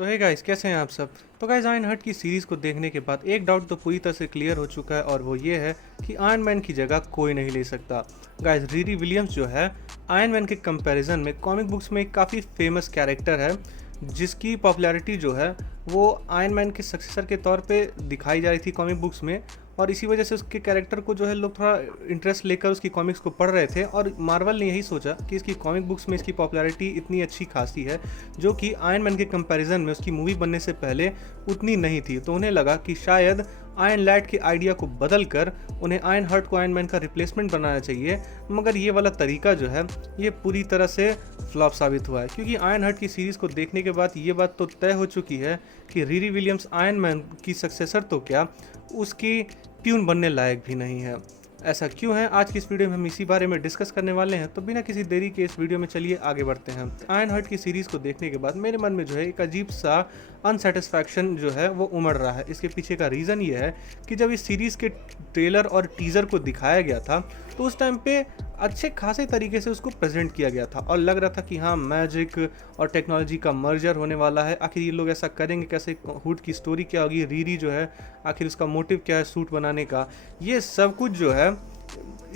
तो hey guys, कैसे हैं आप सब। तो गाइस, आयरन हर्ट की सीरीज़ को देखने के बाद एक डाउट तो पूरी तरह से क्लियर हो चुका है, और वो ये है कि आयरन मैन की जगह कोई नहीं ले सकता। गाइस, रीरी विलियम्स जो है आयरन मैन के कंपैरिजन में कॉमिक बुक्स में एक काफ़ी फेमस कैरेक्टर है, जिसकी पॉपुलैरिटी जो है वो आयरन मैन के सक्सेसर के तौर पे दिखाई जा रही थी कॉमिक बुक्स में। और इसी वजह से उसके कैरेक्टर को जो है लोग थोड़ा इंटरेस्ट लेकर उसकी कॉमिक्स को पढ़ रहे थे, और मार्वल ने यही सोचा कि इसकी कॉमिक बुक्स में इसकी पॉपुलैरिटी इतनी अच्छी खासी है जो कि आयरन मैन के कंपैरिजन में उसकी मूवी बनने से पहले उतनी नहीं थी। तो उन्हें लगा कि शायद आयरन लैड के आइडिया को बदल कर उन्हें आयरन हर्ट को आयरन मैन का रिप्लेसमेंट बनाना चाहिए। मगर ये वाला तरीका जो है ये पूरी तरह से फ्लॉप साबित हुआ है, क्योंकि आयरन हर्ट की सीरीज़ को देखने के बाद ये बात तो तय हो चुकी है कि रीरी विलियम्स आयरन मैन की सक्सेसर तो क्या, उसकी ट्यून बनने लायक भी नहीं है। ऐसा क्यों है, आज की इस वीडियो में हम इसी बारे में डिस्कस करने वाले हैं। तो बिना किसी देरी के इस वीडियो में चलिए आगे बढ़ते हैं। आयरन हर्ट की सीरीज़ को देखने के बाद मेरे मन में जो है एक अजीब सा अनसेटिस्फैक्शन जो है वो उमड़ रहा है। इसके पीछे का रीज़न ये है कि जब इस सीरीज़ के ट्रेलर और टीज़र को दिखाया गया था तो उस टाइम पे अच्छे खासे तरीके से उसको प्रेजेंट किया गया था, और लग रहा था कि हाँ, मैजिक और टेक्नोलॉजी का मर्जर होने वाला है। आखिर ये लोग ऐसा करेंगे कैसे, हुड की स्टोरी क्या होगी, रीरी जो है आखिर उसका मोटिव क्या है सूट बनाने का, ये सब कुछ जो है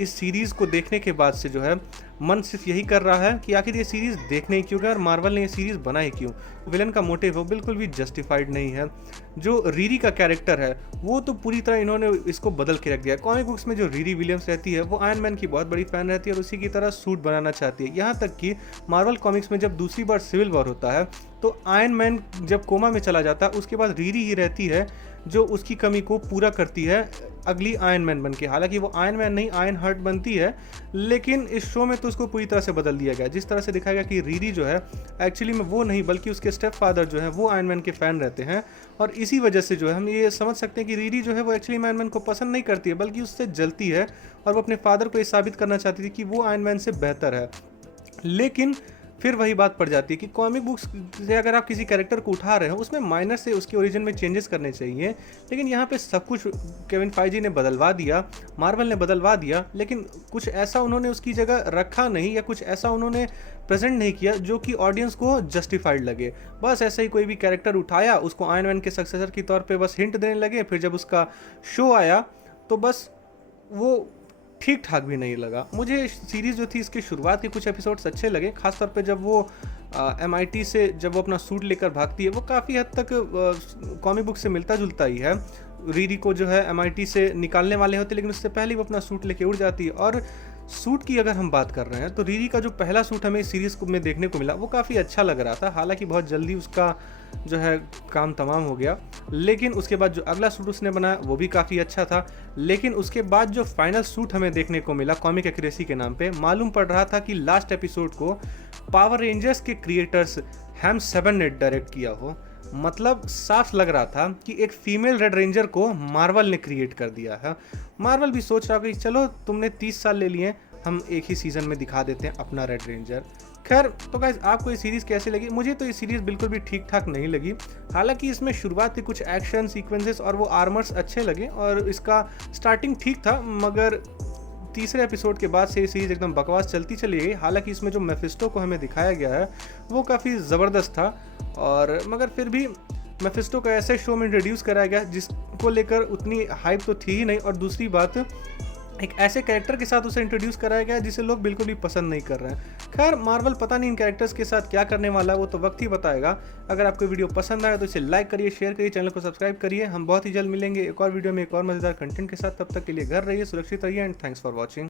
इस सीरीज़ को देखने के बाद से जो है मन सिर्फ यही कर रहा है कि आखिर ये सीरीज़ देखने ही क्यों गए और मार्वल ने ये सीरीज़ बनाई क्यों। विलन का मोटिव वो बिल्कुल भी जस्टिफाइड नहीं है। जो रीरी का कैरेक्टर है वो तो पूरी तरह इन्होंने इसको बदल के रख दिया। कॉमिक बुक्स में जो रीरी विलियम्स रहती है वो आयरन मैन की बहुत बड़ी फ़ैन रहती है और उसी की तरह सूट बनाना चाहती है। यहाँ तक कि मार्वल कॉमिक्स में जब दूसरी बार सिविल वॉर होता है तो आयरन मैन जब कोमा में चला जाता है उसके बाद रीरी ही रहती है जो उसकी कमी को पूरा करती है अगली आयरन मैन बन के। हालांकि वो आयरन मैन नहीं, आयरन हर्ट बनती है, लेकिन इस शो में तो उसको पूरी तरह से बदल दिया गया। जिस तरह से दिखाया गया कि रीरी जो है एक्चुअली में वो नहीं बल्कि उसके स्टेप फादर जो है वो आयरन मैन के फ़ैन रहते हैं, और इसी वजह से जो है हम ये समझ सकते हैं कि रीरी जो है वो एक्चुअली आयरन मैन को पसंद नहीं करती है बल्कि उससे जलती है, और वो अपने फादर को ये साबित करना चाहती थी कि वो आयरन मैन से बेहतर है। लेकिन फिर वही बात पड़ जाती है कि कॉमिक बुक्स से अगर आप किसी कैरेक्टर को उठा रहे हो उसमें माइनर से उसके ओरिजिन में चेंजेस करने चाहिए, लेकिन यहाँ पे सब कुछ केविन फाइजी ने बदलवा दिया, मार्वल ने बदलवा दिया, लेकिन कुछ ऐसा उन्होंने उसकी जगह रखा नहीं या कुछ ऐसा उन्होंने प्रेजेंट नहीं किया जो कि ऑडियंस को जस्टिफाइड लगे। बस ऐसे ही कोई भी कैरेक्टर उठाया, उसको आयरन मैन के सक्सेसर के तौर पर बस हिंट देने लगे, फिर जब उसका शो आया तो बस वो ठीक ठाक भी नहीं लगा। मुझे सीरीज़ जो थी इसके शुरुआत के कुछ एपिसोड्स अच्छे लगे, खासतौर पे जब वो MIT से जब वो अपना सूट लेकर भागती है, वो काफ़ी हद तक कॉमिक बुक से मिलता जुलता ही है। रीरी को जो है MIT से निकालने वाले होते, लेकिन उससे पहले वो अपना सूट लेके उड़ जाती है। और सूट की अगर हम बात कर रहे हैं तो रीरी का जो पहला सूट हमें इस सीरीज़ में देखने को मिला वो काफ़ी अच्छा लग रहा था। हालांकि बहुत जल्दी उसका जो है काम तमाम हो गया, लेकिन उसके बाद जो अगला सूट उसने बनाया वो भी काफ़ी अच्छा था। लेकिन उसके बाद जो फाइनल सूट हमें देखने को मिला कॉमिक एक्यूरेसी के नाम पे, मालूम पड़ रहा था कि लास्ट एपिसोड को पावर रेंजर्स के क्रिएटर्स हैम 7 ने डायरेक्ट किया हो। मतलब साफ लग रहा था कि एक फीमेल रेड रेंजर को मार्वल ने क्रिएट कर दिया है। मार्वल भी सोच रहा होगा कि चलो तुमने 30 साल ले लिए, हम एक ही सीज़न में दिखा देते हैं अपना रेड रेंजर। खैर, तो गाइस, आपको ये सीरीज़ कैसे लगी? मुझे तो ये सीरीज़ बिल्कुल भी ठीक ठाक नहीं लगी। हालांकि इसमें शुरुआत के कुछ एक्शन सीक्वेंसेस और वो आर्मर्स अच्छे लगे और इसका स्टार्टिंग ठीक था, मगर तीसरे एपिसोड के बाद से ये सीरीज़ एकदम बकवास चलती चली गई। हालांकि इसमें जो मेफिस्टो को हमें दिखाया गया है वो काफ़ी ज़बरदस्त था, और मगर फिर भी मेफिस्टो को ऐसे शो में इंट्रोड्यूस कराया गया जिसको लेकर उतनी हाइप तो थी ही नहीं, और दूसरी बात एक ऐसे कैरेक्टर के साथ उसे इंट्रोड्यूस कराया गया जिसे लोग बिल्कुल भी पसंद नहीं कर रहे हैं। खैर, मार्वल पता नहीं इन कैरेक्टर्स के साथ क्या करने वाला है, वो तो वक्त ही बताएगा। अगर आपको वीडियो पसंद आया तो इसे लाइक करिए, शेयर करिए, चैनल को सब्सक्राइब करिए। हम बहुत ही जल्द मिलेंगे एक और वीडियो में एक और मज़ेदार कंटेंट के साथ। तब तक के लिए घर रहिए, सुरक्षित रहिए, एंड थैंक्स फॉर वॉचिंग।